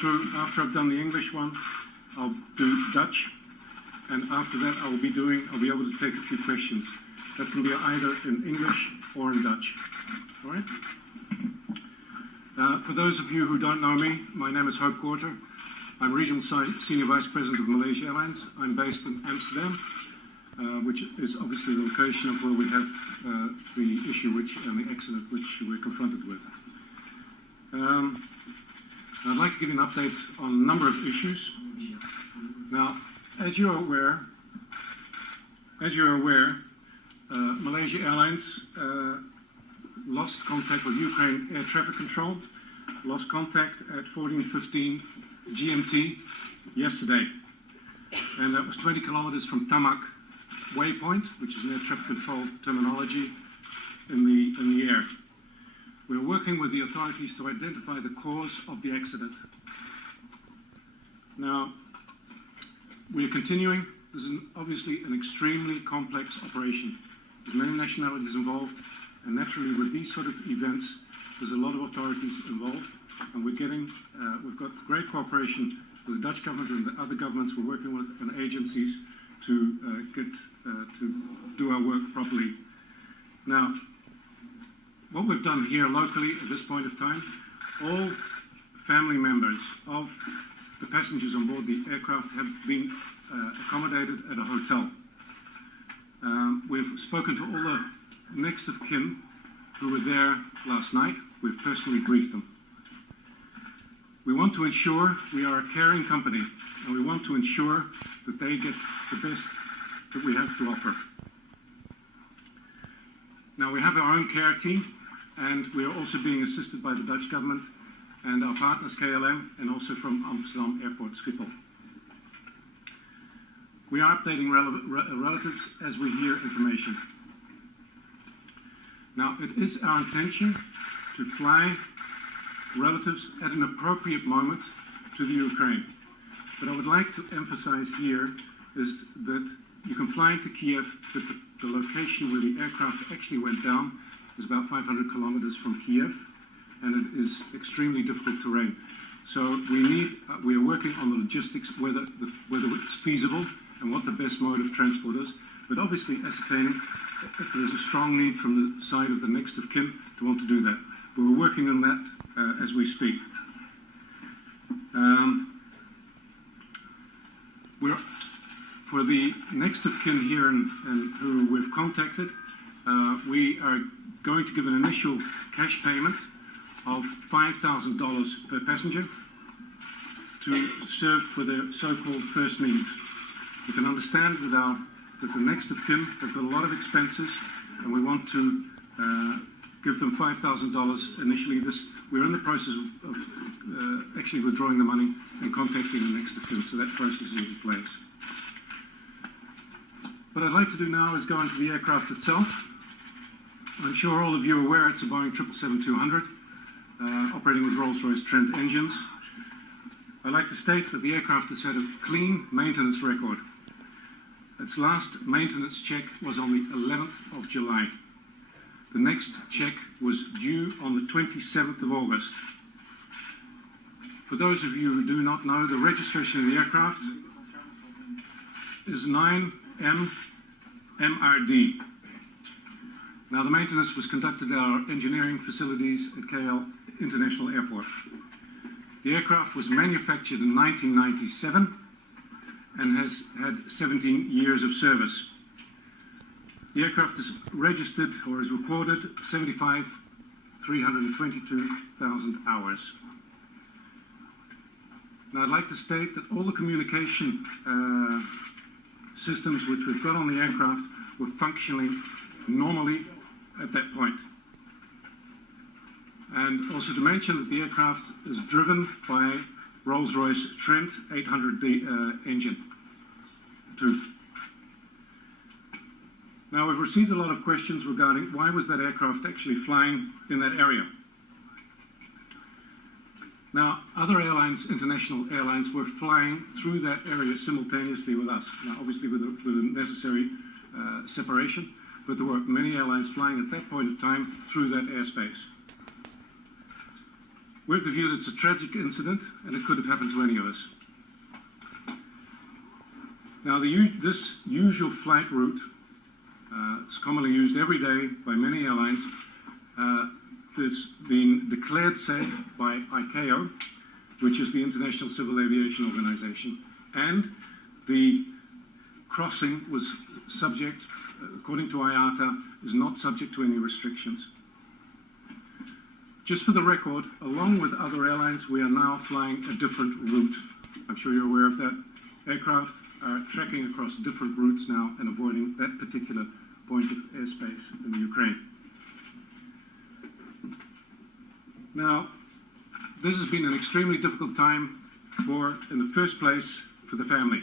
through, after I've done the English one, I'll do Dutch, and after that I'll be able to take a few questions. That can be either in English or in Dutch. All right? For those of you who don't know me, my name is Hope Quarter. I'm Regional Senior Vice President of Malaysia Airlines. I'm based in Amsterdam, which is obviously the location of where we have the issue and the accident which we're confronted with. I'd like to give you an update on a number of issues. Now, as you're aware, Malaysia Airlines lost contact with Ukraine Air Traffic Control, lost contact at 14:15 GMT yesterday, and that was 20 kilometers from Tamak Waypoint, which is an air traffic control terminology in the air. We're working with the authorities to identify the cause of the accident. Now, we're continuing. This is obviously an extremely complex operation. There's many nationalities involved, and naturally with these sort of events, there's a lot of authorities involved, and we've got great cooperation with the Dutch government and the other governments we're working with and agencies to do our work properly. Now, what we've done here locally at this point of time, all family members of the passengers on board the aircraft have been accommodated at a hotel. We've spoken to all the next of kin who were there last night. We've personally briefed them. We want to ensure we are a caring company, and we want to ensure that they get the best that we have to offer. Now, we have our own care team, and we are also being assisted by the Dutch government and our partners KLM, and also from Amsterdam Airport Schiphol. We are updating relatives as we hear information. Now, it is our intention to fly relatives at an appropriate moment to the Ukraine. But I would like to emphasize here is that you can fly into Kiev, but the location where the aircraft actually went down is about 500 kilometers from Kiev, and it is extremely difficult terrain. So we are working on the logistics, whether it's feasible and what the best mode of transport is, but obviously ascertaining if there's a strong need from the side of the next of kin to want to do that. But we're working on that as we speak. For the next of kin here and who we've contacted, we are going to give an initial cash payment of $5,000 per passenger to serve for their so-called first needs. You can understand that the next of kin have got a lot of expenses, and we want to give them $5,000 initially. We're in the process of actually withdrawing the money and contacting the next of kin, so that process is in place. What I'd like to do now is go into the aircraft itself. I'm sure all of you are aware it's a Boeing 777-200, operating with Rolls-Royce Trent engines. I'd like to state that the aircraft has had a clean maintenance record. Its last maintenance check was on the 11th of July. The next check was due on the 27th of August. For those of you who do not know, the registration of the aircraft is 9MMRD. Now, the maintenance was conducted at our engineering facilities at KL International Airport. The aircraft was manufactured in 1997 and has had 17 years of service. The aircraft is registered or is recorded 322,000 hours. Now, I'd like to state that all the communication systems which we've got on the aircraft were functioning normally at that point. And also to mention that the aircraft is driven by Rolls-Royce Trent 800D engine 2. Now, we've received a lot of questions regarding why was that aircraft actually flying in that area. Now, other airlines, international airlines, were flying through that area simultaneously with us. Now, obviously with the necessary separation, but there were many airlines flying at that point of time through that airspace. We're of the view that it's a tragic incident and it could have happened to any of us. Now, this usual flight route, it's commonly used every day by many airlines. It's been declared safe by ICAO, which is the International Civil Aviation Organization, and the crossing was subject, according to IATA, is not subject to any restrictions. Just for the record, along with other airlines, we are now flying a different route. I'm sure you're aware of that. Aircraft are trekking across different routes now and avoiding that particular point of airspace in the Ukraine. Now, this has been an extremely difficult time in the first place, for the family.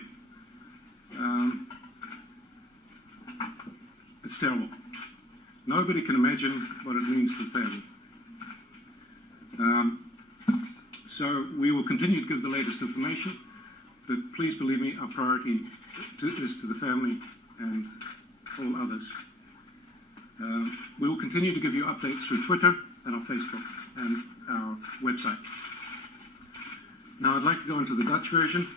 It's terrible. Nobody can imagine what it means to the family. So we will continue to give the latest information, but please believe me, our priority is to the family and all others. We will continue to give you updates through Twitter and our Facebook and our website. Now I'd like to go into the Dutch version.